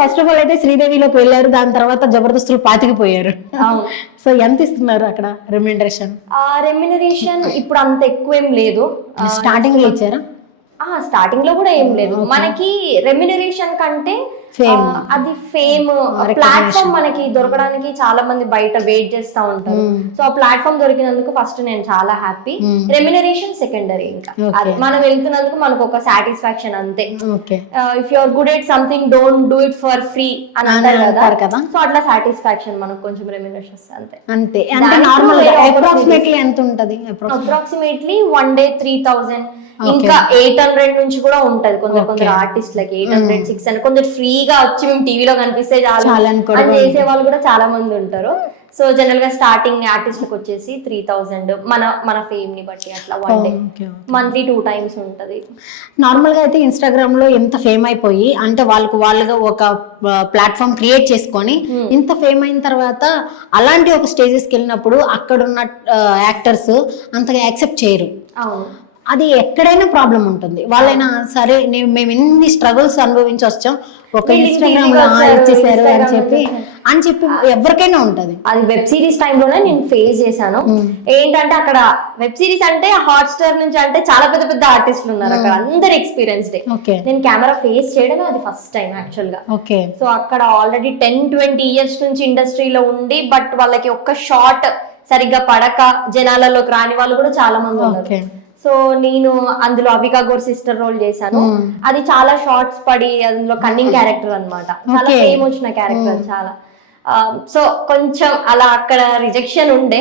First of all అయితే శ్రీదేవిలోకి వెళ్ళారు, దాని తర్వాత జబర్దస్తులు పాతికిపోయారు. సో ఎంత ఇస్తున్నారు అక్కడ రెమ్యూనరేషన్? రెమ్యునరేషన్ ఇప్పుడు అంత ఎక్కువ ఏం లేదు. స్టార్టింగ్ లో ఇచ్చారా? స్టార్టింగ్ లో కూడా ఏం లేదు. మనకి రెమ్యునరేషన్ కంటే అది ఫేమ్ ప్లాట్ఫామ్ మనకి దొరకడానికి చాలా మంది బయట వెయిట్ చేస్తా ఉంటారు. సో ఆ ప్లాట్ఫామ్ దొరికినందుకు ఫస్ట్ నేను చాలా హ్యాపీ. Remuneration secondary. ఇంకా అది మనం వెళ్తున్నందుకు మనకు ఒక సాటిస్ఫాక్షన్ అంతే. If you are good at something don't do it for free అని అంటారు కదా. సో అట్లా సాటిస్ఫాక్షన్ మనకు కొంచెం రెమ్యునరేషన్ వస్తుంది అంతే. అంటే నార్మల్ గా అప్రాక్సిమేట్లీ ఎంత ఉంటది? అప్రాక్సిమేట్లీ 1 day 3,000, ఇంకా 800 నుంచి కూడా ఉంటది కొందరు ఆర్టిస్టులకి. 800, 600 కొందరు ఫ్రీగా వచ్చి మేము టీవీలో కనిపిస్తే చాలు అని చేసే వాళ్ళు కూడా చాలా మంది ఉంటారు. సో జనరల్ గా స్టార్టింగ్ ఆర్టిస్ట్లకు వచ్చేసి 3,000 మన ఫేమ్ ని బట్టి అట్లా 1 day మంత్లీ 2 times ఉంటది. నార్మల్ గా అయితే ఇన్స్టాగ్రామ్ లో ఎంత ఫేమ్ అయిపోయి అంటే వాళ్ళుగా ఒక ప్లాట్ఫామ్ క్రియేట్ చేసుకొని ఇంత ఫేమ్ అయిన తర్వాత అలాంటి ఒక స్టేజెస్ కి వెళ్ళినప్పుడు అక్కడ ఉన్న యాక్టర్స్ అంతగా యాక్సెప్ట్ చేయరు. అది ఎక్కడైనా ప్రాబ్లం ఉంటుంది. వాళ్ళైనా సరే మేము ఎన్ని స్ట్రగుల్స్ అనుభవించి వచ్చాం, ఒక ఇన్స్టాగ్రామ్ లో ఇచ్చేసారు అని చెప్పి ఎవరికైనా ఉంటది. అది వెబ్ సిరీస్ టైంలోనే నేను ఫేస్ చేశాను. ఏంటంటే అక్కడ వెబ్ సిరీస్ అంటే హాట్ స్టార్ నుంచి అంటే చాలా పెద్ద పెద్ద ఆర్టిస్టులు ఉన్నారు అక్కడ, అందరు ఎక్స్పీరియన్స్డ్. నేను కెమెరా ఫేస్ చేయడమే అది ఫస్ట్ టైం యాక్చువల్ గా. సో అక్కడ ఆల్రెడీ 10-20 years నుంచి ఇండస్ట్రీలో ఉండి బట్ వాళ్ళకి ఒక్క షాట్ సరిగ్గా పడక జనాలలోకి రాని వాళ్ళు కూడా చాలా మంది ఉన్నారు. సో నేను అందులో అవికా గోర్ సిస్టర్ రోల్ చేశాను. అది చాలా షార్ట్స్ పడి అందులో కన్నింగ్ క్యారెక్టర్ అన్నమాట. చాలా ఫేమ్ వచ్చిన క్యారెక్టర్ చాలా. సో కొంచెం అలా అక్కడ రిజెక్షన్ ఉండే,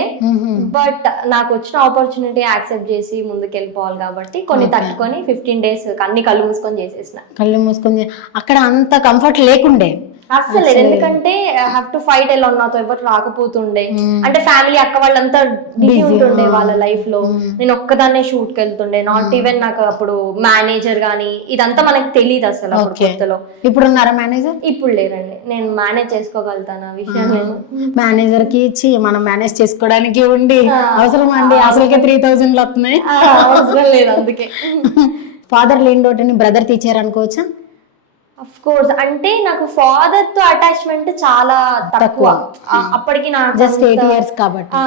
బట్ నాకు వచ్చిన ఆపర్చునిటీ యాక్సెప్ట్ చేసి ముందుకు వెళ్ళిపోవాలి కాబట్టి కొన్ని తట్టుకొని 15 days అన్ని కళ్ళు మూసుకొని చేసేసిన. కళ్ళు మూసుకొని అక్కడ అంత కంఫర్ట్ లేకుండే అస్సలు. ఎందుకంటే హ్యావ్ టు ఫైట్ ఎలాన్, నాతో ఎవరు రాకపోతుండే. అంటే ఫ్యామిలీ అక్క వాళ్ళంతా బిజీ ఉంటుండే వాళ్ళ లైఫ్ లో. నేను ఒక్కదాన్నే షూట్ కి వెళ్తుండే. నాట్ ఈవెన్ నాకు అప్పుడు మేనేజర్ గానీ ఇదంతా మనకు తెలియదు అసలు అప్పుడు కొత్తలో. ఇప్పుడు ఉన్నారా మేనేజర్? ఇప్పుడు లేదండి. నేను మేనేజ్ చేసుకోగలుగుతాను ఆ విషయాన్ని. మేనేజర్ కి ఇచ్చి మనం మేనేజ్ చేసుకోవడానికి ఉండి అవసరం అండి? అసలుకే 3,000 వస్తున్నాయి, అవసరం లేదు. అందుకే ఫాదర్ లేని డోటని బ్రదర్ తీర్చారు అనుకోవచ్చా? Of course. అంటే నాకు ఫాదర్ తో అటాచ్మెంట్ చాలా తక్కువ. అప్పటికి నాకు జస్ట్ 8 years కాబట్టి,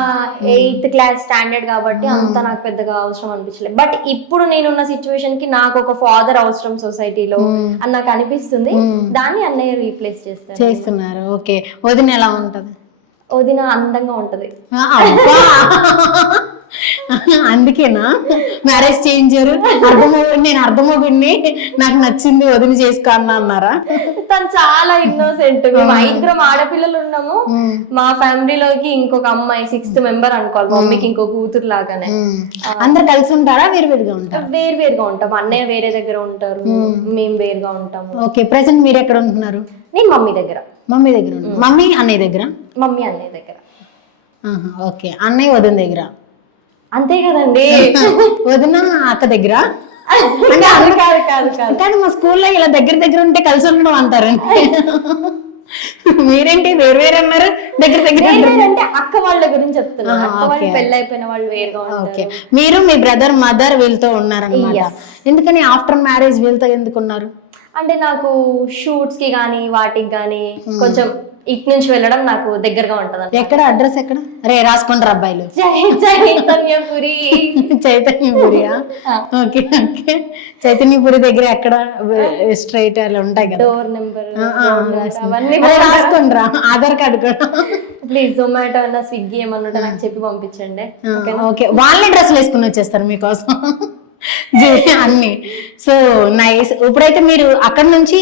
8th class స్టాండర్డ్ కాబట్టి అంత నాకు పెద్దగా అవసరం అనిపించలేదు. బట్ ఇప్పుడు నేనున్న సిచ్యువేషన్ కి నాకు ఒక ఫాదర్ అవసరం సొసైటీలో అని నాకు అనిపిస్తుంది. దాన్ని అన్నయ్య రీప్లేస్ చేస్తున్నారు. ఓకే. వదిన ఎలా ఉంటది? వదిన అందంగా ఉంటది. అందుకేనా మ్యారేజ్ చేయించారు? నేను అర్ధమవుని నాకు నచ్చింది వదిన చేసుకో అన్నారా? తను చాలా ఇన్నోసెంట్. మేము 5 ఆడపిల్లలు ఉన్నాము. మా ఫ్యామిలీలోకి ఇంకొక అమ్మాయి 6th member అనుకోవాలి. మమ్మీకి ఇంకో కూతురు లాగానే. అందరు కలిసి ఉంటారా? వేరువేరుగా ఉంటారు? వేరువేరుగా ఉంటాం. అన్నయ్య వేరే దగ్గర ఉంటారు, మేము వేరుగా ఉంటాము. ఓకే. ప్రెసెంట్ మీరు ఎక్కడ ఉంటున్నారు? నేను మమ్మీ దగ్గర. మమ్మీ దగ్గర. మమ్మీ అన్నయ్య దగ్గర? మమ్మీ అన్నయ్య దగ్గర. ఓకే. అన్నయ్య వదిన దగ్గర? అంతే కదండి. వదిన అక్క దగ్గర? కానీ మా స్కూల్లో ఇలా దగ్గర ఉంటే కలిసి ఉండడం అంటారండి. మీరేంటి వేరు అన్నారు? దగ్గర అంటే అక్క వాళ్ళ గురించి చెప్తున్నారు. అక్క వాళ్ళు పెళ్లి అయిపోయిన వాళ్ళు వేరుగా ఉంటారు. మీరు మీ బ్రదర్ మదర్ వీళ్ళతో ఉన్నారన్నమాట. ఎందుకని ఆఫ్టర్ మ్యారేజ్ వీళ్ళతో ఎందుకు ఉన్నారు? అంటే నాకు షూట్స్ కి గానీ వాటికి గానీ కొంచెం ఇటు నుంచి వెళ్ళడం నాకు దగ్గరగా ఉంటది. ఎక్కడ అడ్రస్ ఎక్కడ? రాసుకుంటారు అబ్బాయిలు. చైతన్యపురి. చైతన్యపురియా? ఓకే. చైతన్యపురి దగ్గర ఎక్కడ? స్ట్రైట్ అలా ఉంటాయి కదా, డోర్ నెంబర్ అవన్నీ రాసుకుంటారా? ఆధార్ కార్డు కూడా. ప్లీజ్ జొమాటో అన్న స్విగ్గీ ఏమన్నా నాకు చెప్పి పంపించండి. ఓకే. వాళ్ళే డ్రెస్సులు వేసుకుని వచ్చేస్తారు మీకోసం అన్ని. So nice. ఇప్పుడైతే మీరు అక్కడ నుంచి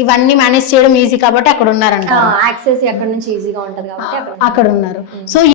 ఇవన్నీ మేనేజ్ చేయడం ఈజీ కాబట్టి అక్కడ ఉన్నారంట. యాక్సెస్ అక్కడ నుంచి ఈజీగా ఉంటది కాబట్టి అక్కడ ఉన్నారు. సో